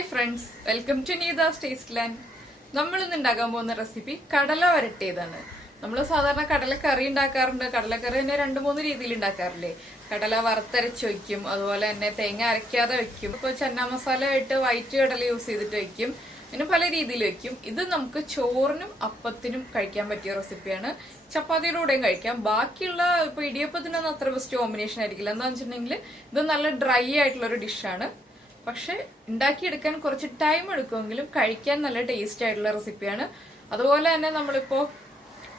Hi friends, welcome to Neetha's taste land. നമ്മൾ ഇന്ന് ഉണ്ടാക്കാൻ പോകുന്ന റെസിപ്പി കടല വരട്ടിയതാണ്. നമ്മൾ സാധാരണ കടലക്കറി ഉണ്ടാക്കാറുണ്ട്. കടലക്കറി തന്നെ 2-3 രീതിയിൽ ഉണ്ടാക്കാറില്ലേ? കടല വറുത്തരച്ച് വയ്ക്കും, അതുപോലെ തന്നെ തേങ്ങ അരയ്ക്കാതെ വെക്കും, ഇപ്പോൾ ചന്ന മസാല ആയിട്ട് വൈറ്റ് കടല യൂസ് ചെയ്തിട്ട് വെക്കും, പിന്നെ പല രീതിയിൽ വെക്കും. ഇത് നമുക്ക് ചോറിനും അപ്പത്തിനും കഴിക്കാൻ പറ്റിയ റെസിപ്പിയാണ്. ചപ്പാത്തിയുടെ കൂടെയും കഴിക്കാം. ബാക്കിയുള്ള ഇപ്പൊ ഇടിയപ്പത്തിനൊന്നും അത്ര ബെസ്റ്റ് കോമ്പിനേഷൻ ആയിരിക്കില്ല. എന്താണെന്ന് വെച്ചിട്ടുണ്ടെങ്കിൽ ഇത് നല്ല ഡ്രൈ ആയിട്ടുള്ള ഒരു ഡിഷാണ്. പക്ഷെ ഉണ്ടാക്കിയെടുക്കാൻ കുറച്ച് ടൈം എടുക്കുമെങ്കിലും കഴിക്കാൻ നല്ല ടേസ്റ്റ് ആയിട്ടുള്ള റെസിപ്പിയാണ്. അതുപോലെ തന്നെ നമ്മളിപ്പോ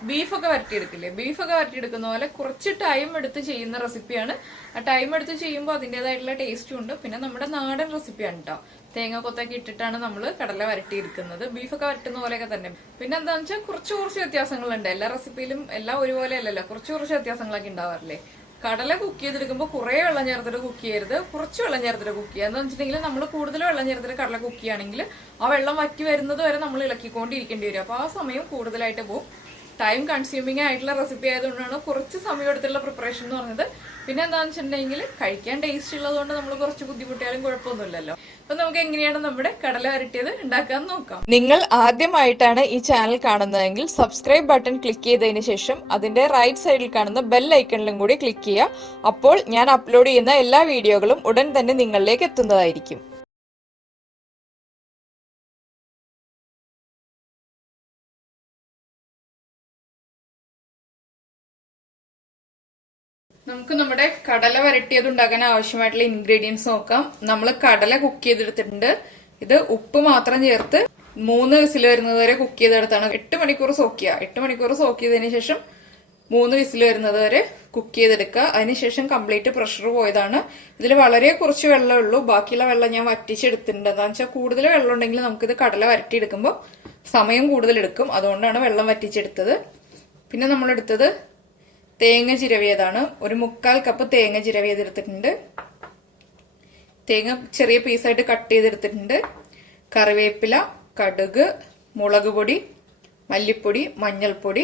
ബീഫൊക്കെ വരട്ടിയെടുക്കില്ലേ, ബീഫൊക്കെ വരട്ടിയെടുക്കുന്ന പോലെ കുറച്ച് ടൈം എടുത്ത് ചെയ്യുന്ന റെസിപ്പിയാണ്. ആ ടൈം എടുത്ത് ചെയ്യുമ്പോൾ അതിൻ്റെതായിട്ടുള്ള ടേസ്റ്റും ഉണ്ട്. പിന്നെ നമ്മുടെ നാടൻ റെസിപ്പിയാണ് കേട്ടോ. തേങ്ങ കൊത്തൊക്കെ ഇട്ടിട്ടാണ് നമ്മൾ കടല വരട്ടിയെടുക്കുന്നത്. ബീഫൊക്കെ വരട്ടുന്ന പോലെയൊക്കെ തന്നെ. പിന്നെ എന്താണെന്ന് വെച്ചാൽ കുറച്ച് വ്യത്യാസങ്ങളുണ്ട്. എല്ലാ റെസിപ്പിയിലും എല്ലാം ഒരുപോലെ അല്ലല്ലോ, കുറച്ച് വ്യത്യാസങ്ങളൊക്കെ ഉണ്ടാവാറില്ലേ? കടല കുക്ക് ചെയ്തെടുക്കുമ്പോൾ കുറെ വെള്ളം ചേർത്തിട്ട് കുക്ക് ചെയ്യരുത്, കുറച്ച് വെള്ളം ചേർത്തിട്ട് കുക്ക് ചെയ്യുക. എന്താണെന്ന് വെച്ചിട്ടുണ്ടെങ്കിൽ നമ്മൾ കൂടുതൽ വെള്ളം ചേർത്തിട്ട് കടല കുക്ക് ചെയ്യുകയാണെങ്കിൽ ആ വെള്ളം വറ്റി വരുന്നത് വരെ നമ്മൾ ഇളക്കിക്കൊണ്ടിരിക്കേണ്ടി വരും. അപ്പൊ ആ സമയം കൂടുതലായിട്ട് പോകും. ടൈം കൺസ്യൂമിംഗ് ആയിട്ടുള്ള റെസിപ്പി ആയതുകൊണ്ടാണ് കുറച്ച് സമയം എടുത്തുള്ള പ്രിപ്പറേഷൻ എന്ന് പറഞ്ഞത്. പിന്നെ എന്താണെന്ന് വെച്ചിട്ടുണ്ടെങ്കിൽ കഴിക്കാൻ ടേസ്റ്റ് ഉള്ളതുകൊണ്ട് നമ്മൾ കുറച്ച് ബുദ്ധിമുട്ടിയാലും കുഴപ്പമൊന്നുമില്ലല്ലോ. അപ്പൊ നമുക്ക് എങ്ങനെയാണ് നമ്മുടെ കടല വരട്ടിയത് ഉണ്ടാക്കാൻ നോക്കാം. നിങ്ങൾ ആദ്യമായിട്ടാണ് ഈ ചാനൽ കാണുന്നതെങ്കിൽ സബ്സ്ക്രൈബ് ബട്ടൺ ക്ലിക്ക് ചെയ്തതിന് ശേഷം അതിന്റെ റൈറ്റ് സൈഡിൽ കാണുന്ന ബെൽ ഐക്കണിലും കൂടി ക്ലിക്ക് ചെയ്യുക. അപ്പോൾ ഞാൻ അപ്ലോഡ് ചെയ്യുന്ന എല്ലാ വീഡിയോകളും ഉടൻ തന്നെ നിങ്ങളിലേക്ക് എത്തുന്നതായിരിക്കും. നമുക്ക് നമ്മുടെ കടല വരട്ടിയത് ഉണ്ടാക്കാൻ ആവശ്യമായിട്ടുള്ള ഇൻഗ്രീഡിയൻസ് നോക്കാം. നമ്മൾ കടല കുക്ക് ചെയ്തെടുത്തിട്ടുണ്ട്. ഇത് ഉപ്പ് മാത്രം ചേർത്ത് 3 വിസിൽ വരുന്നത് വരെ കുക്ക് ചെയ്തെടുത്താണ്. 8 മണിക്കൂർ സോക്ക് ചെയ്യുക. 8 മണിക്കൂർ സോക്ക് ചെയ്തതിന് ശേഷം 3 വിസിൽ വരുന്നത് വരെ കുക്ക് ചെയ്തെടുക്കുക. അതിനുശേഷം കംപ്ലീറ്റ് പ്രഷർ പോയതാണ്. ഇതിൽ വളരെ കുറച്ച് വെള്ളമേ ഉള്ളൂ. ബാക്കിയുള്ള വെള്ളം ഞാൻ വറ്റിച്ചെടുത്തിട്ടുണ്ട്. എന്താണെന്ന് വെച്ചാൽ കൂടുതൽ വെള്ളം ഉണ്ടെങ്കിൽ നമുക്കിത് കടല വരട്ടിയെടുക്കുമ്പോൾ സമയം കൂടുതൽ എടുക്കും. അതുകൊണ്ടാണ് വെള്ളം വറ്റിച്ചെടുത്തത്. പിന്നെ നമ്മൾ എടുത്തത് തേങ്ങ ചിരവിയതാണ്. ഒരു 1/4 കപ്പ് തേങ്ങ ചിരവിയതെടുത്തിട്ടുണ്ട്. തേങ്ങ ചെറിയ പീസായിട്ട് കട്ട് ചെയ്തെടുത്തിട്ടുണ്ട്. കറിവേപ്പില, കടുക്, മുളക് പൊടി, മല്ലിപ്പൊടി, മഞ്ഞൾപ്പൊടി,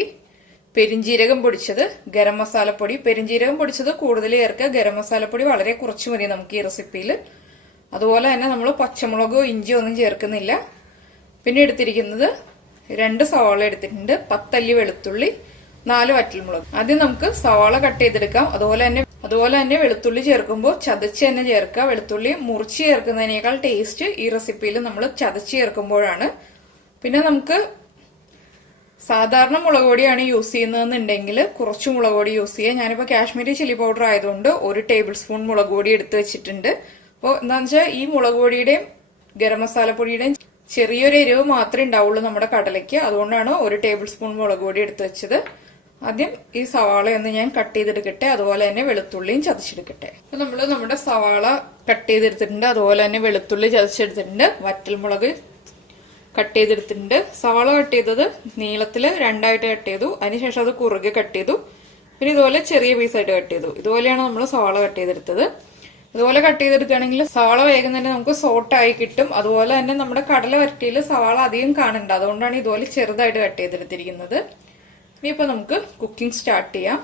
പെരിഞ്ജീരകം പൊടിച്ചത്, ഗരം മസാലപ്പൊടി. പെരിഞ്ജീരകം പൊടിച്ചത് കൂടുതൽ ചേർക്കുക, ഗരം മസാലപ്പൊടി വളരെ കുറച്ച് മതി നമുക്ക് ഈ റെസിപ്പിയിൽ. അതുപോലെ തന്നെ നമ്മൾ പച്ചമുളകോ ഇഞ്ചിയോ ഒന്നും ചേർക്കുന്നില്ല. പിന്നെ എടുത്തിരിക്കുന്നത് 2 സവാള എടുത്തിട്ടുണ്ട്, 10 അല്ലി വെളുത്തുള്ളി, 4 വറ്റൽമുളക്. ആദ്യം നമുക്ക് സവാള കട്ട് ചെയ്തെടുക്കാം. അതുപോലെ തന്നെ വെളുത്തുള്ളി ചേർക്കുമ്പോൾ ചതച്ച് തന്നെ ചേർക്കുക. വെളുത്തുള്ളി മുറിച്ച് ചേർക്കുന്നതിനേക്കാൾ ടേസ്റ്റ് ഈ റെസിപ്പിയിൽ നമ്മൾ ചതച്ച് ചേർക്കുമ്പോഴാണ്. പിന്നെ നമുക്ക് സാധാരണ മുളക് പൊടിയാണ് യൂസ് ചെയ്യുന്നതെന്നുണ്ടെങ്കിൽ കുറച്ച് മുളക് പൊടി യൂസ് ചെയ്യുക. ഞാനിപ്പോൾ കാശ്മീരി ചില്ലി പൗഡർ ആയതുകൊണ്ട് 1 ടേബിൾ സ്പൂൺ മുളക് പൊടി എടുത്ത് വെച്ചിട്ടുണ്ട്. അപ്പോൾ എന്താണെന്ന് വെച്ചാൽ ഈ മുളക് പൊടിയുടെയും ഗരം മസാലപ്പൊടിയുടെയും ചെറിയൊരു എരിവ് മാത്രമേ ഉണ്ടാവുള്ളൂ നമ്മുടെ കടലയ്ക്ക്. അതുകൊണ്ടാണ് 1 ടേബിൾ സ്പൂൺ മുളക് പൊടി എടുത്ത് വെച്ചത്. ആദ്യം ഈ സവാളയൊന്ന് ഞാൻ കട്ട് ചെയ്തെടുക്കട്ടെ. അതുപോലെ തന്നെ വെളുത്തുള്ളിയും ചതച്ചെടുക്കട്ടെ. അപ്പൊ നമ്മൾ നമ്മുടെ സവാള കട്ട് ചെയ്തെടുത്തിട്ടുണ്ട്. അതുപോലെ തന്നെ വെളുത്തുള്ളി ചതച്ചെടുത്തിട്ടുണ്ട്. വറ്റൽമുളക് കട്ട് ചെയ്തെടുത്തിട്ടുണ്ട്. സവാള കട്ട് ചെയ്തത് നീളത്തില് 2ആയിട്ട് കട്ട് ചെയ്തു. അതിനുശേഷം അത് കുറുകെ കട്ട് ചെയ്തു. പിന്നെ ഇതുപോലെ ചെറിയ പീസായിട്ട് കട്ട് ചെയ്തു. ഇതുപോലെയാണ് നമ്മൾ സവാള കട്ട് ചെയ്തെടുത്തത്. ഇതുപോലെ കട്ട് ചെയ്തെടുക്കുകയാണെങ്കിൽ സവാള വേഗം തന്നെ നമുക്ക് സോട്ടായി കിട്ടും. അതുപോലെ തന്നെ നമ്മുടെ കടല വരട്ടിയിൽ സവാള അധികം കാണുന്നുണ്ട്. അതുകൊണ്ടാണ് ഇതുപോലെ ചെറുതായിട്ട് കട്ട് ചെയ്തെടുത്തിരിക്കുന്നത്. ഇനിയിപ്പോൾ നമുക്ക് കുക്കിംഗ് സ്റ്റാർട്ട് ചെയ്യാം.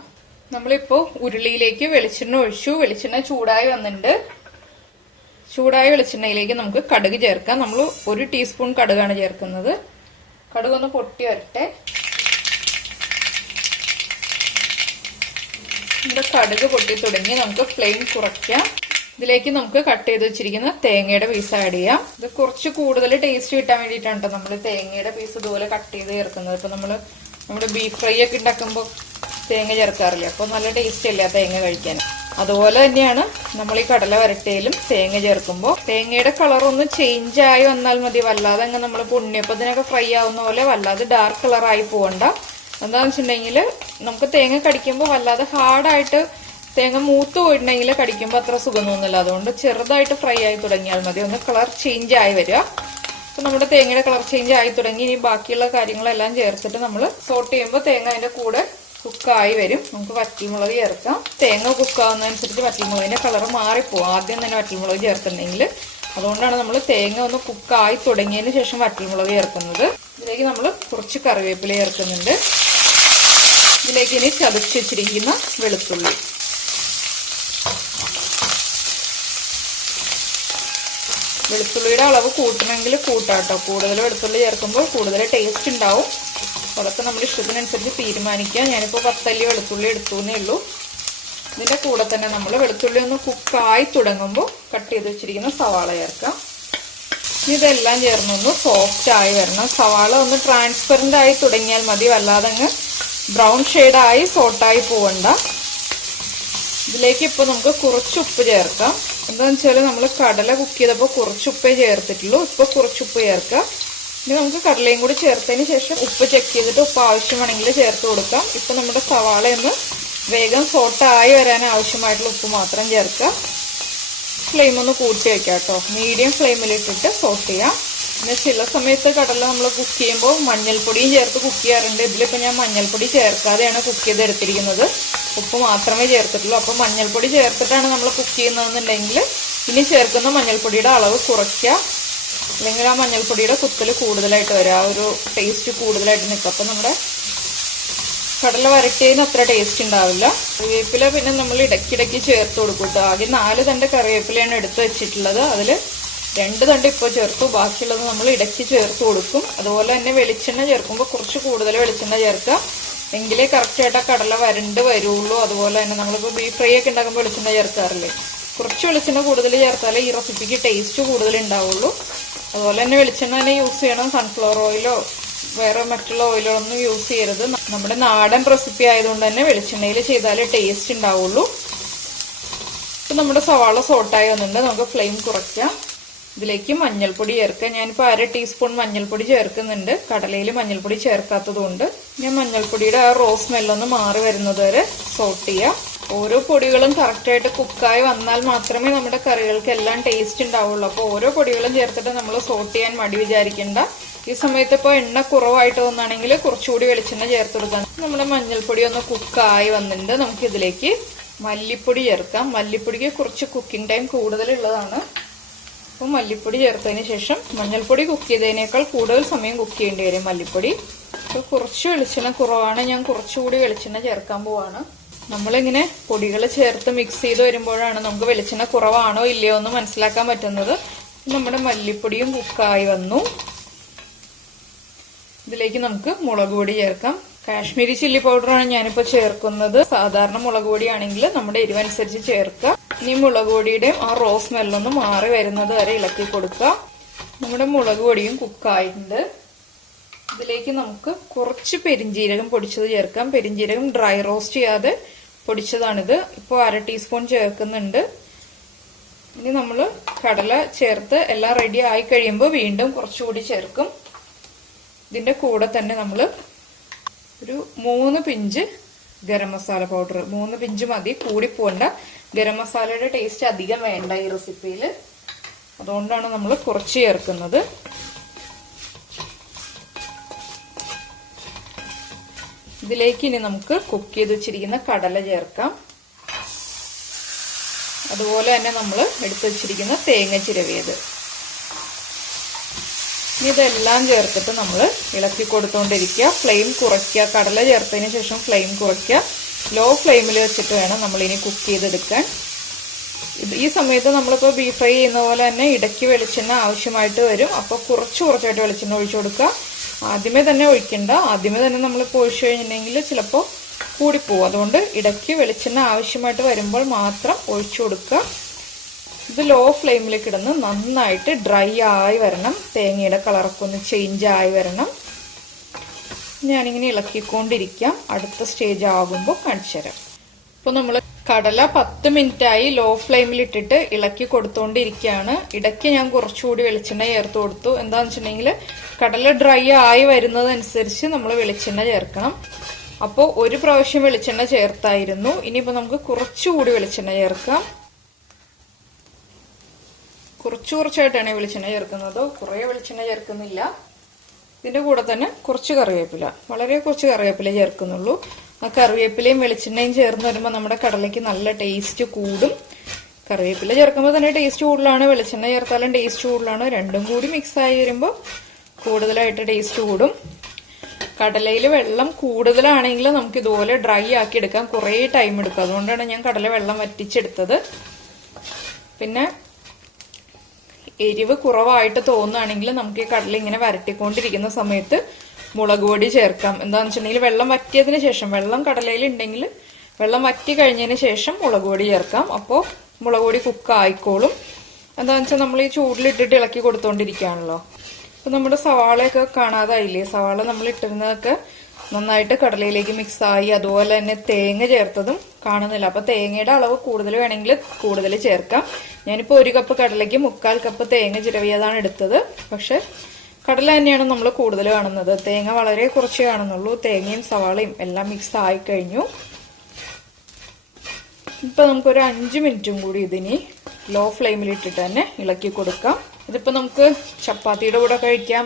നമ്മളിപ്പോൾ ഉരുളിയിലേക്ക് വെളിച്ചെണ്ണ ഒഴിച്ചു. വെളിച്ചെണ്ണ ചൂടായി വന്നിട്ടുണ്ട്. ചൂടായ വെളിച്ചെണ്ണയിലേക്ക് നമുക്ക് കടുക് ചേർക്കാം. നമ്മൾ 1 ടീസ്പൂൺ കടുകാണ് ചേർക്കുന്നത്. കടുക് ഒന്ന് പൊട്ടി വരട്ടെ. നമ്മുടെ കടുക് പൊട്ടി തുടങ്ങി. നമുക്ക് ഫ്ലെയിം കുറയ്ക്കാം. ഇതിലേക്ക് നമുക്ക് കട്ട് ചെയ്ത് വെച്ചിരിക്കുന്ന തേങ്ങയുടെ പീസ് ആഡ് ചെയ്യാം. ഇത് കുറച്ച് കൂടുതൽ ടേസ്റ്റ് കിട്ടാൻ വേണ്ടിയിട്ടാണ് കേട്ടോ നമ്മൾ തേങ്ങയുടെ പീസ് ഇതുപോലെ കട്ട് ചെയ്ത് ചേർക്കുന്നത്. ഇപ്പൊ നമ്മുടെ ബീഫ് ഫ്രൈ ഒക്കെ ഉണ്ടാക്കുമ്പോൾ തേങ്ങ ചേർക്കാറില്ല, അപ്പോൾ നല്ല ടേസ്റ്റ് അല്ല തേങ്ങ കഴിക്കാൻ. അതുപോലെ തന്നെയാണ് നമ്മൾ ഈ കടല വരട്ടിയിലും തേങ്ങ ചേർക്കുമ്പോൾ തേങ്ങയുടെ കളർ ഒന്ന് ചേഞ്ച് ആയി വന്നാൽ മതി. വല്ലാതെ അങ്ങ് നമ്മൾ ഉണ്ണിയപ്പത്തിനൊക്കെ ഫ്രൈ ആവുന്ന പോലെ വല്ലാതെ ഡാർക്ക് കളറായി പോകണ്ട. എന്താണെന്ന് വെച്ചിട്ടുണ്ടെങ്കിൽ നമുക്ക് തേങ്ങ കടിക്കുമ്പോൾ വല്ലാതെ ഹാർഡായിട്ട് തേങ്ങ മൂത്ത് പോയിട്ടുണ്ടെങ്കിൽ കടിക്കുമ്പോൾ അത്ര സുഖം തോന്നില്ല. അതുകൊണ്ട് ചെറുതായിട്ട് ഫ്രൈ ആയി തുടങ്ങിയാൽ മതി. ഒന്ന് കളർ ചേഞ്ച് ആയി വരിക. അപ്പൊ നമ്മുടെ തേങ്ങയുടെ കളർ ചേഞ്ച് ആയി തുടങ്ങി. ഇനി ബാക്കിയുള്ള കാര്യങ്ങളെല്ലാം ചേർത്തിട്ട് നമ്മൾ സോട്ട് ചെയ്യുമ്പോൾ തേങ്ങ അതിന്റെ കൂടെ കുക്കായി വരും. നമുക്ക് വറ്റൽമുളക് ചേർക്കാം. തേങ്ങ കുക്കാവുന്നതനുസരിച്ച് വറ്റൽമുളകിന്റെ കളർ മാറിപ്പോകും ആദ്യം തന്നെ വറ്റൽമുളക് ചേർത്തിട്ടുണ്ടെങ്കിൽ. അതുകൊണ്ടാണ് നമ്മൾ തേങ്ങ ഒന്ന് കുക്കായി തുടങ്ങിയതിന് ശേഷം വറ്റൽമുളക് ചേർക്കുന്നത്. ഇതിലേക്ക് നമ്മൾ കുറച്ച് കറിവേപ്പില ചേർക്കുന്നുണ്ട്. ഇതിലേക്ക് ഇനി ചതച്ച് വെച്ചിരിക്കുന്ന വെളുത്തുള്ളി, വെളുത്തുള്ളിയുടെ അളവ് കൂട്ടണമെങ്കിൽ കൂട്ടാട്ടോ. കൂടുതൽ വെളുത്തുള്ളി ചേർക്കുമ്പോൾ കൂടുതൽ ടേസ്റ്റ് ഉണ്ടാവും. അതൊക്കെ നമ്മുടെ ഇഷ്ടത്തിനനുസരിച്ച് തീരുമാനിക്കുക. ഞാനിപ്പോൾ 10 അല്ലി വെളുത്തുള്ളി എടുത്തു എന്നേ ഉള്ളൂ. ഇതിൻ്റെ കൂടെ തന്നെ നമ്മൾ വെളുത്തുള്ളി ഒന്ന് കുക്കായി തുടങ്ങുമ്പോൾ കട്ട് ചെയ്ത് വെച്ചിരിക്കുന്ന സവാള ചേർക്കാം. ഇതെല്ലാം ചേർന്നൊന്ന് സോഫ്റ്റ് ആയി വരണം. സവാള ഒന്ന് ട്രാൻസ്പെറൻ്റ് ആയി തുടങ്ങിയാൽ മതി, വല്ലാതെ അങ്ങ് ബ്രൗൺ ഷെയ്ഡായി സോട്ടായി പോവണ്ട. ഇതിലേക്ക് ഇപ്പോൾ നമുക്ക് കുറച്ച് ഉപ്പ് ചേർക്കാം. എന്താണെന്ന് വെച്ചാൽ നമ്മൾ കടല കുക്ക് ചെയ്തപ്പോൾ കുറച്ച് ഉപ്പേ ചേർത്തിട്ടുള്ളൂ. ഇപ്പോൾ കുറച്ച് ഉപ്പ് ചേർക്കാം. ഇനി നമുക്ക് കടലയും കൂടി ചേർത്തതിന് ശേഷം ഉപ്പ് ചെക്ക് ചെയ്തിട്ട് ഉപ്പ് ആവശ്യമാണെങ്കിൽ ചേർത്ത് കൊടുക്കാം. ഇപ്പം നമ്മുടെ സവാളയൊന്ന് വേഗം സോട്ടായി വരാൻ ആവശ്യമായിട്ടുള്ള ഉപ്പ് മാത്രം ചേർക്കുക. ഫ്ലെയിം ഒന്ന് കൂട്ടി വയ്ക്കാം കേട്ടോ. മീഡിയം ഫ്ലെയിമിലിട്ടിട്ട് സോട്ട് ചെയ്യാം. പിന്നെ ചില സമയത്ത് കടല നമ്മൾ കുക്ക് ചെയ്യുമ്പോൾ മഞ്ഞൾപ്പൊടിയും ചേർത്ത് കുക്ക് ചെയ്യാറുണ്ട്. ഇതിലിപ്പോൾ ഞാൻ മഞ്ഞൾപ്പൊടി ചേർക്കാതെയാണ് കുക്ക് ചെയ്തെടുത്തിരിക്കുന്നത്. ഉപ്പ് മാത്രമേ ചേർത്തിട്ടുള്ളൂ. അപ്പോൾ മഞ്ഞൾപ്പൊടി ചേർത്തിട്ടാണ് നമ്മൾ കുക്ക് ചെയ്യുന്നതെന്നുണ്ടെങ്കിൽ ഇനി ചേർക്കുന്ന മഞ്ഞൾപ്പൊടിയുടെ അളവ് കുറയ്ക്കുക. അല്ലെങ്കിൽ ആ മഞ്ഞൾപ്പൊടിയുടെ കുത്തൽ കൂടുതലായിട്ട് വരും, ആ ഒരു ടേസ്റ്റ് കൂടുതലായിട്ട് നിൽക്കും. അപ്പം നമ്മുടെ കടല വരട്ടിയതിന് അത്ര ടേസ്റ്റ് ഉണ്ടാവില്ല. കറിവേപ്പില പിന്നെ നമ്മൾ ഇടയ്ക്കിടയ്ക്ക് ചേർത്ത് കൊടുക്കും കേട്ടോ. ആദ്യം 4 തണ്ട് കറിവേപ്പിലയാണ് എടുത്ത് വെച്ചിട്ടുള്ളത്. അതിൽ 2 തണ്ട് ഇപ്പോൾ ചേർത്തു, ബാക്കിയുള്ളത് നമ്മൾ ഇടയ്ക്ക് ചേർത്ത് കൊടുക്കും. അതുപോലെ തന്നെ വെളിച്ചെണ്ണ ചേർക്കുമ്പോൾ കുറച്ച് കൂടുതൽ വെളിച്ചെണ്ണ ചേർക്കുക, എങ്കിലേ കറക്റ്റായിട്ട് ആ കടല വരണ്ട് വരുള്ളൂ. അതുപോലെ തന്നെ നമ്മളിപ്പോൾ ബീഫ് ഫ്രൈ ഒക്കെ ഉണ്ടാക്കുമ്പോൾ വെളിച്ചെണ്ണ ചേർക്കാറില്ലേ, കുറച്ച് വെളിച്ചെണ്ണ കൂടുതൽ ചേർത്താലേ ഈ റെസിപ്പിക്ക് ടേസ്റ്റ് കൂടുതൽ ഉണ്ടാവുള്ളൂ. അതുപോലെ തന്നെ വെളിച്ചെണ്ണ തന്നെ യൂസ് ചെയ്യണം. സൺഫ്ലവർ ഓയിലോ വേറെ മറ്റുള്ള ഓയിലോ ഒന്നും യൂസ് ചെയ്യരുത്. നമ്മുടെ നാടൻ റെസിപ്പി ആയതുകൊണ്ട് തന്നെ വെളിച്ചെണ്ണയിൽ ചെയ്താലേ ടേസ്റ്റ് ഉണ്ടാവുള്ളൂ. ഇപ്പം നമ്മുടെ സവാള സോട്ടായി വന്നിട്ടുണ്ട്. നമുക്ക് ഫ്ലെയിം കുറയ്ക്കാം. ഇതിലേക്ക് മഞ്ഞൾപ്പൊടി ചേർക്കുക. ഞാനിപ്പോൾ 1/2 ടീസ്പൂൺ മഞ്ഞൾപ്പൊടി ചേർക്കുന്നുണ്ട്. കടലയിൽ മഞ്ഞൾപ്പൊടി ചേർക്കാത്തത് കൊണ്ട് ഞാൻ മഞ്ഞൾപ്പൊടിയുടെ ആ റോസ് സ്മെല്ലൊന്ന് മാറി വരുന്നത് വരെ സോട്ട് ചെയ്യാം. ഓരോ പൊടികളും കറക്റ്റായിട്ട് കുക്കായി വന്നാൽ മാത്രമേ നമ്മുടെ കറികൾക്ക് എല്ലാം ടേസ്റ്റ് ഉണ്ടാവുള്ളൂ. അപ്പോൾ ഓരോ പൊടികളും ചേർത്തിട്ട് നമ്മൾ സോട്ട് ചെയ്യാൻ മടി വിചാരിക്കേണ്ട. ഈ സമയത്ത് ഇപ്പോൾ എണ്ണ കുറവായിട്ട് തോന്നുകയാണെങ്കിൽ കുറച്ചുകൂടി വെളിച്ചെണ്ണ ചേർത്ത് കൊടുക്കാം. നമ്മുടെ മഞ്ഞൾപ്പൊടി ഒന്ന് കുക്കായി വന്നിട്ടുണ്ട്. നമുക്ക് ഇതിലേക്ക് മല്ലിപ്പൊടി ചേർക്കാം. മല്ലിപ്പൊടിക്ക് കുറച്ച് കുക്കിംഗ് ടൈം കൂടുതലുള്ളതാണ്. അപ്പോൾ മല്ലിപ്പൊടി ചേർത്തതിന് ശേഷം മഞ്ഞൾപ്പൊടി കുക്ക് ചെയ്തതിനേക്കാൾ കൂടുതൽ സമയം കുക്ക് ചെയ്യേണ്ടി വരും മല്ലിപ്പൊടി. അപ്പോൾ കുറച്ച് വെളിച്ചെണ്ണ കുറവാണ്, ഞാൻ കുറച്ചുകൂടി വെളിച്ചെണ്ണ ചേർക്കാൻ പോവാണ്. നമ്മളിങ്ങനെ പൊടികൾ ചേർത്ത് മിക്സ് ചെയ്ത് വരുമ്പോഴാണ് നമുക്ക് വെളിച്ചെണ്ണ കുറവാണോ ഇല്ലയോ എന്ന് മനസ്സിലാക്കാൻ പറ്റുന്നത്. നമ്മുടെ മല്ലിപ്പൊടിയും കുക്കായി വന്നു. ഇതിലേക്ക് നമുക്ക് മുളക് പൊടി ചേർക്കാം. കാശ്മീരി ചില്ലി പൗഡറാണ് ഞാനിപ്പോൾ ചേർക്കുന്നത്. സാധാരണ മുളക് പൊടിയാണെങ്കിൽ നമ്മുടെ എരിവനുസരിച്ച് ചേർക്കുക. ഇനി മുളക് പൊടിയുടെയും ആ റോസ് സ്മെല്ലൊന്ന് മാറി വരുന്നത് വരെ ഇളക്കി കൊടുക്കുക. നമ്മുടെ മുളക് പൊടിയും കുക്കായിട്ടുണ്ട്. ഇതിലേക്ക് നമുക്ക് കുറച്ച് പെരിഞ്ജീരകം പൊടിച്ചത് ചേർക്കാം. പെരിഞ്ജീരകം ഡ്രൈ റോസ്റ്റ് ചെയ്യാതെ പൊടിച്ചതാണിത്. ഇപ്പോൾ 1/2 ടീസ്പൂൺ ചേർക്കുന്നുണ്ട്. ഇനി നമ്മൾ കടല ചേർത്ത് എല്ലാം റെഡി ആയി കഴിയുമ്പോൾ വീണ്ടും കുറച്ചുകൂടി ചേർക്കും. ഇതിൻ്റെ കൂടെ തന്നെ നമ്മൾ ഒരു 3 pinch garam masala powder, 3 pinch മതി, കൂടി പോകണ്ട. ഗരം മസാലയുടെ ടേസ്റ്റ് അധികം വേണ്ട ഈ റെസിപ്പിയിൽ, അതുകൊണ്ടാണ് നമ്മൾ കുറച്ച് ചേർക്കുന്നത്. ഇതിലേക്ക് ഇനി നമുക്ക് കുക്ക് ചെയ്ത് വെച്ചിരിക്കുന്ന കടല ചേർക്കാം. അതുപോലെ തന്നെ നമ്മൾ എടുത്തു വെച്ചിരിക്കുന്ന തേങ്ങ ചിരവിയത്. ഇതെല്ലാം ചേർത്തിട്ട് നമ്മൾ ഇളക്കി കൊടുത്തുകൊണ്ടിരിക്കുക. ഫ്ലെയിം കുറയ്ക്കുക. കടല ചേർത്തതിന് ശേഷം ഫ്ലെയിം കുറയ്ക്കുക. ലോ ഫ്ലെയിമിൽ വെച്ചിട്ട് വേണം നമ്മളിനി കുക്ക് ചെയ്തെടുക്കാൻ. ഈ സമയത്ത് നമ്മളിപ്പോൾ ബീഫ് ഫ്രൈ ചെയ്യുന്ന പോലെ തന്നെ ഇടയ്ക്ക് വെളിച്ചെണ്ണ ആവശ്യമായിട്ട് വരും. അപ്പോൾ കുറച്ചായിട്ട് വെളിച്ചെണ്ണ ഒഴിച്ചു കൊടുക്കുക. ആദ്യമേ തന്നെ ഒഴിക്കണ്ട. ആദ്യമേ തന്നെ നമ്മളിപ്പോൾ ഒഴിച്ചു കഴിഞ്ഞിട്ടുണ്ടെങ്കിൽ ചിലപ്പോൾ കൂടിപ്പോവും. അതുകൊണ്ട് ഇടയ്ക്ക് വെളിച്ചെണ്ണ ആവശ്യമായിട്ട് വരുമ്പോൾ മാത്രം ഒഴിച്ചു കൊടുക്കുക. ഇത് ലോ ഫ്ലെയിമിലേക്ക് ഇടുന്ന് നന്നായിട്ട് ഡ്രൈ ആയി വരണം. തേങ്ങയുടെ കളറൊക്കെ ഒന്ന് ചേഞ്ച് ആയി വരണം. ഞാനിങ്ങനെ ഇളക്കിക്കൊണ്ടിരിക്കാം. അടുത്ത സ്റ്റേജ് ആകുമ്പോൾ കാണിച്ചു തരാം. ഇപ്പോൾ നമ്മൾ കടല 10 മിനിറ്റായി ലോ ഫ്ലെയിമിലിട്ടിട്ട് ഇളക്കി കൊടുത്തുകൊണ്ടിരിക്കുകയാണ്. ഇടയ്ക്ക് ഞാൻ കുറച്ചുകൂടി വെളിച്ചെണ്ണ ചേർത്ത് കൊടുത്തു. എന്താണെന്ന് വെച്ചിട്ടുണ്ടെങ്കിൽ കടല ഡ്രൈ ആയി വരുന്നതനുസരിച്ച് നമ്മൾ വെളിച്ചെണ്ണ ചേർക്കണം. അപ്പോൾ ഒരു പ്രാവശ്യം വെളിച്ചെണ്ണ ചേർത്തായിരുന്നു. ഇനിയിപ്പോൾ നമുക്ക് കുറച്ചുകൂടി വെളിച്ചെണ്ണ ചേർക്കാം. കുറച്ചായിട്ടാണ് വെളിച്ചെണ്ണ ചേർക്കുന്നത്, കുറേ വെളിച്ചെണ്ണ ചേർക്കുന്നില്ല. ഇതിൻ്റെ കൂടെ തന്നെ കുറച്ച് കറിവേപ്പില, വളരെ കുറച്ച് കറിവേപ്പില ചേർക്കുന്നുള്ളൂ. ആ കറിവേപ്പിലയും വെളിച്ചെണ്ണയും ചേർന്ന് വരുമ്പോൾ നമ്മുടെ കടലയ്ക്ക് നല്ല ടേസ്റ്റ് കൂടും. കറിവേപ്പില ചേർക്കുമ്പോൾ തന്നെ ടേസ്റ്റ് കൂടുതലാണ്, വെളിച്ചെണ്ണ ചേർത്താലും ടേസ്റ്റ് കൂടുതലാണ്. രണ്ടും കൂടി മിക്സായി വരുമ്പോൾ കൂടുതലായിട്ട് ടേസ്റ്റ് കൂടും. കടലയിൽ വെള്ളം കൂടുതലാണെങ്കിൽ നമുക്ക് ഇതുപോലെ ഡ്രൈ ആക്കി എടുക്കാൻ കുറേ ടൈം എടുക്കും. അതുകൊണ്ടാണ് ഞാൻ കടല വെള്ളം വറ്റിച്ചെടുത്തത്. പിന്നെ എരിവ് കുറവായിട്ട് തോന്നുകയാണെങ്കിൽ നമുക്ക് ഈ കടല ഇങ്ങനെ വരട്ടിക്കൊണ്ടിരിക്കുന്ന സമയത്ത് മുളക് പൊടി ചേർക്കാം. എന്താണെന്ന് വെച്ചിട്ടുണ്ടെങ്കിൽ വെള്ളം വറ്റിയതിന് ശേഷം, വെള്ളം കടലയിൽ ഉണ്ടെങ്കിൽ വെള്ളം വറ്റി കഴിഞ്ഞതിന് ശേഷം മുളക് പൊടി ചേർക്കാം. അപ്പോൾ മുളക് പൊടി കുക്ക് ആയിക്കോളും. എന്താണെന്ന് വെച്ചാൽ നമ്മൾ ഈ ചൂടിലിട്ടിട്ട് ഇളക്കി കൊടുത്തോണ്ടിരിക്കുകയാണല്ലോ. അപ്പൊ നമ്മുടെ സവാളയൊക്കെ കാണാതായില്ലേ? സവാള നമ്മൾ ഇട്ടിരുന്നതൊക്കെ നന്നായിട്ട് കടലയിലേക്ക് മിക്സ് ആയി. അതുപോലെ തന്നെ തേങ്ങ ചേർത്തതും കാണുന്നില്ല. അപ്പൊ തേങ്ങയുടെ അളവ് കൂടുതൽ വേണമെങ്കിൽ കൂടുതൽ ചേർക്കാം. ഞാനിപ്പോ 1 കപ്പ് കടലയ്ക്ക് 3/4 കപ്പ് തേങ്ങ ചിരവിയതാണ് എടുത്തത്. പക്ഷെ കടല തന്നെയാണ് നമ്മൾ കൂടുതൽ കാണുന്നത്. തേങ്ങ വളരെ കുറച്ച് കാണുന്നുള്ളൂ. തേങ്ങയും സവാളയും എല്ലാം മിക്സ് ആയി കഴിഞ്ഞു. ഇപ്പൊ നമുക്കൊരു 5 മിനിറ്റും കൂടി ഇതിനി ലോ ഫ്ലെയിമിൽ ഇട്ടിട്ട് തന്നെ ഇളക്കി കൊടുക്കാം. ഇതിപ്പോ നമുക്ക് ചപ്പാത്തിയുടെ കൂടെ കഴിക്കാം,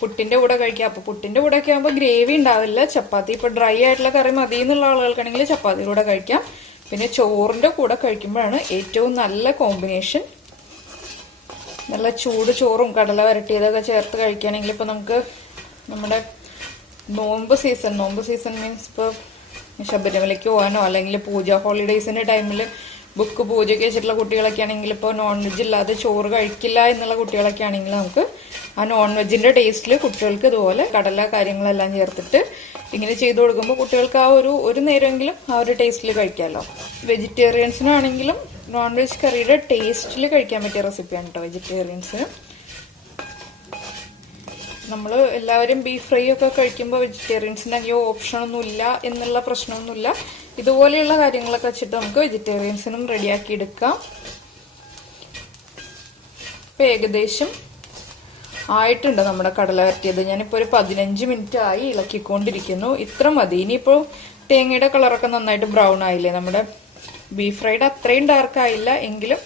പുട്ടിന്റെ കൂടെ കഴിക്കാം. അപ്പൊ പുട്ടിന്റെ കൂടെ ഒക്കെ ആകുമ്പോൾ ഗ്രേവി ഉണ്ടാവില്ല. ചപ്പാത്തി ഇപ്പൊ ഡ്രൈ ആയിട്ടുള്ള കറി മതി എന്നുള്ള ആളുകൾക്കാണെങ്കിൽ ചപ്പാത്തിയുടെ കൂടെ കഴിക്കാം. പിന്നെ ചോറിന്റെ കൂടെ കഴിക്കുമ്പോഴാണ് ഏറ്റവും നല്ല കോമ്പിനേഷൻ. നല്ല ചൂട് ചോറും കടല വരട്ടിയതൊക്കെ ചേർത്ത് കഴിക്കുകയാണെങ്കിൽ ഇപ്പൊ നമുക്ക് നമ്മുടെ നോമ്പ് സീസൺ മീൻസ് ഇപ്പൊ ശബരിമലയ്ക്ക് പോകാനോ അല്ലെങ്കിൽ പൂജ ഹോളിഡേയ്സിന്റെ ടൈമിൽ ബുക്ക് പൂജയ്ക്ക് വെച്ചിട്ടുള്ള കുട്ടികളൊക്കെ ആണെങ്കിൽ ഇപ്പോൾ നോൺ വെജ് ഇല്ലാതെ ചോറ് കഴിക്കില്ല എന്നുള്ള കുട്ടികളൊക്കെ ആണെങ്കിൽ നമുക്ക് ആ നോൺ വെജിന്റെ ടേസ്റ്റിൽ കുട്ടികൾക്ക് ഇതുപോലെ കടല കാര്യങ്ങളെല്ലാം ചേർത്തിട്ട് ഇങ്ങനെ ചെയ്തു കൊടുക്കുമ്പോൾ കുട്ടികൾക്ക് ആ ഒരു നേരമെങ്കിലും ആ ഒരു ടേസ്റ്റിൽ കഴിക്കാമല്ലോ. വെജിറ്റേറിയൻസിനാണെങ്കിലും നോൺ വെജ് കറിയുടെ ടേസ്റ്റിൽ കഴിക്കാൻ പറ്റിയ റെസിപ്പിയാണ് കേട്ടോ വെജിറ്റേറിയൻസിന്. നമ്മൾ എല്ലാവരും ബീഫ് ഫ്രൈ ഒക്കെ കഴിക്കുമ്പോൾ വെജിറ്റേറിയൻസിന് അയ്യോ ഓപ്ഷനൊന്നും ഇല്ല എന്നുള്ള പ്രശ്നമൊന്നുമില്ല. ഇതുപോലെയുള്ള കാര്യങ്ങളൊക്കെ വെച്ചിട്ട് നമുക്ക് വെജിറ്റേറിയൻസിനും റെഡിയാക്കി എടുക്കാം. ഇപ്പൊ ഏകദേശം ആയിട്ടുണ്ട് നമ്മുടെ കടല വരട്ടിയത്. ഞാനിപ്പോ ഒരു 15 മിനിറ്റ് ആയി ഇളക്കിക്കൊണ്ടിരിക്കുന്നു. ഇത്ര മതി. ഇനിയിപ്പോ തേങ്ങയുടെ കളറൊക്കെ നന്നായിട്ട് ബ്രൗൺ ആയില്ലേ? നമ്മുടെ ബീഫ് ഫ്രൈഡ് അത്രയും ഡാർക്ക് ആയില്ല എങ്കിലും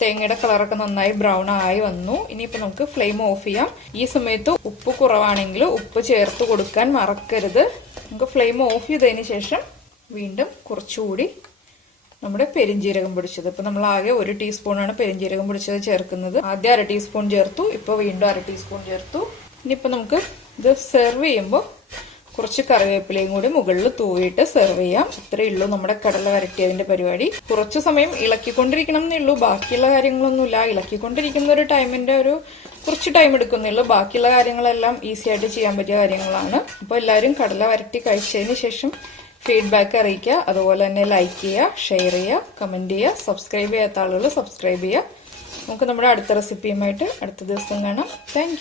തേങ്ങയുടെ കളറൊക്കെ നന്നായി ബ്രൗൺ ആയി വന്നു. ഇനിയിപ്പോ നമുക്ക് ഫ്ലെയിം ഓഫ് ചെയ്യാം. ഈ സമയത്ത് ഉപ്പ് കുറവാണെങ്കിൽ ഉപ്പ് ചേർത്ത് കൊടുക്കാൻ മറക്കരുത്. നമുക്ക് ഫ്ലെയിം ഓഫ് ചെയ്തതിന് ശേഷം വീണ്ടും കുറച്ചുകൂടി നമ്മുടെ പെരിഞ്ജീരകം പൊടിച്ചത്, ഇപ്പൊ നമ്മൾ ആകെ 1 ടീസ്പൂണാണ് പെരിഞ്ജീരകം പൊടിച്ചത് ചേർക്കുന്നത്. ആദ്യം 1/2 ടീസ്പൂൺ ചേർത്തു, ഇപ്പൊ വീണ്ടും 1/2 ടീസ്പൂൺ ചേർത്തു. ഇനിയിപ്പോ നമുക്ക് ഇത് സെർവ് ചെയ്യുമ്പോൾ കുറച്ച് കറിവേപ്പിലയും കൂടി മുകളിൽ തൂവിയിട്ട് സെർവ് ചെയ്യാം. ഇത്രയേ ഉള്ളൂ നമ്മുടെ കടല വരട്ടിയതിന്റെ പരിപാടി. കുറച്ചു സമയം ഇളക്കിക്കൊണ്ടിരിക്കണം എന്നേ ഉള്ളൂ, ബാക്കിയുള്ള കാര്യങ്ങളൊന്നുമില്ല. ഇളക്കിക്കൊണ്ടിരിക്കുന്ന ഒരു ടൈമിന്റെ കുറച്ച് ടൈം എടുക്കുന്നേ ബാക്കിയുള്ള കാര്യങ്ങളെല്ലാം ഈസി ആയിട്ട് ചെയ്യാൻ പറ്റിയ കാര്യങ്ങളാണ്. അപ്പോൾ എല്ലാവരും കടല വരട്ടി കഴിച്ചതിന് ശേഷം ഫീഡ്ബാക്ക് അറിയിക്കുക. അതുപോലെ തന്നെ ലൈക്ക് ചെയ്യുക, ഷെയർ ചെയ്യുക, കമന്റ് ചെയ്യുക. സബ്സ്ക്രൈബ് ചെയ്യാത്ത ആളുകൾ സബ്സ്ക്രൈബ് ചെയ്യുക. നമുക്ക് നമ്മുടെ അടുത്ത റെസിപ്പിയുമായിട്ട് അടുത്ത ദിവസം കാണാം. താങ്ക്